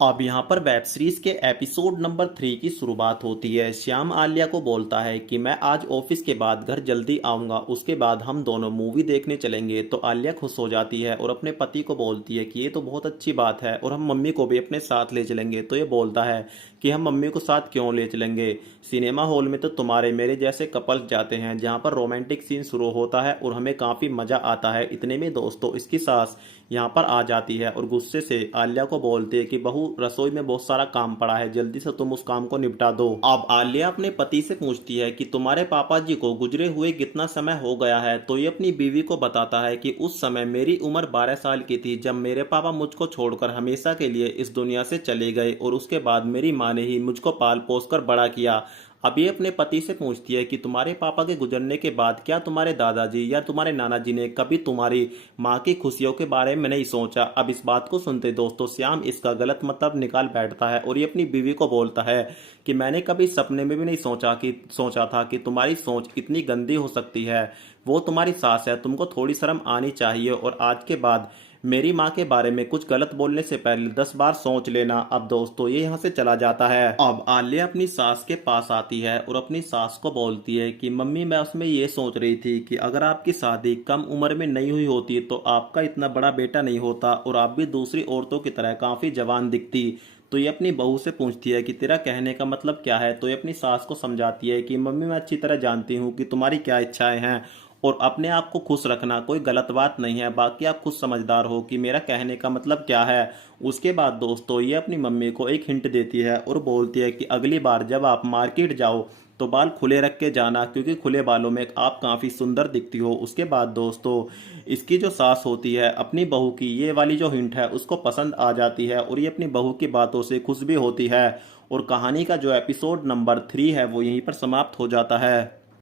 अब यहाँ पर वेब सीरीज के एपिसोड नंबर 3 की शुरुआत होती है। श्याम आलिया को बोलता है कि मैं आज ऑफिस के बाद घर जल्दी आऊँगा, उसके बाद हम दोनों मूवी देखने चलेंगे। तो आलिया खुश हो जाती है और अपने पति को बोलती है कि ये तो बहुत अच्छी बात है और हम मम्मी को भी अपने साथ ले चलेंगे। तो ये बोलता है कि हम मम्मी को साथ क्यों ले चलेंगे, सिनेमा हॉल में तो तुम्हारे मेरे जैसे कपल्स जाते हैं जहाँ पर रोमांटिक सीन शुरू होता है और हमें काफ़ी मज़ा आता है। इतने में दोस्तों इसकी सास यहाँ पर आ जाती है और गुस्से से आलिया को बोलती है कि बहू, रसोई में बहुत सारा काम पड़ा है, जल्दी से तुम उस काम को निपटा दो। अब आलिया अपने पति से पूछती है कि तुम्हारे पापा जी को गुजरे हुए कितना समय हो गया है। तो ये अपनी बीवी को बताता है कि उस समय मेरी उम्र 12 साल की थी जब मेरे पापा मुझको छोड़कर हमेशा के लिए इस दुनिया से चले गए और उसके बाद मेरी माँ ने ही मुझको पाल पोस कर बड़ा किया। अब ये अपने पति से पूछती है कि तुम्हारे पापा के गुजरने के बाद क्या तुम्हारे दादाजी या तुम्हारे नाना जी ने कभी तुम्हारी माँ की खुशियों के बारे में नहीं सोचा। अब इस बात को सुनते दोस्तों श्याम इसका गलत मतलब निकाल बैठता है और ये अपनी बीवी को बोलता है कि मैंने कभी सपने में भी नहीं सोचा था कि तुम्हारी सोच इतनी गंदी हो सकती है। वो तुम्हारी सास है, तुमको थोड़ी शर्म आनी चाहिए और आज के बाद मेरी माँ के बारे में कुछ गलत बोलने से पहले 10 बार सोच लेना। अब दोस्तों ये यहाँ से चला जाता है। अब आलिया अपनी सास के पास आती है और अपनी सास को बोलती है कि मम्मी, मैं उसमें ये सोच रही थी कि अगर आपकी शादी कम उम्र में नहीं हुई होती तो आपका इतना बड़ा बेटा नहीं होता और आप भी दूसरी औरतों की तरह काफी जवान दिखती। तो ये अपनी बहू से पूछती है कि तेरा कहने का मतलब क्या है। तो ये अपनी सास को समझाती है कि मम्मी, मैं अच्छी तरह जानती हूँ कि तुम्हारी क्या इच्छाएं हैं और अपने आप को खुश रखना कोई गलत बात नहीं है, बाकी आप खुद समझदार हो कि मेरा कहने का मतलब क्या है। उसके बाद दोस्तों ये अपनी मम्मी को एक हिंट देती है और बोलती है कि अगली बार जब आप मार्केट जाओ तो बाल खुले रख के जाना, क्योंकि खुले बालों में आप काफ़ी सुंदर दिखती हो। उसके बाद दोस्तों इसकी जो सास होती है अपनी बहू की ये वाली जो हिंट है उसको पसंद आ जाती है और ये अपनी बहू की बातों से खुश भी होती है। और कहानी का जो एपिसोड नंबर 3 है वो यहीं पर समाप्त हो जाता है।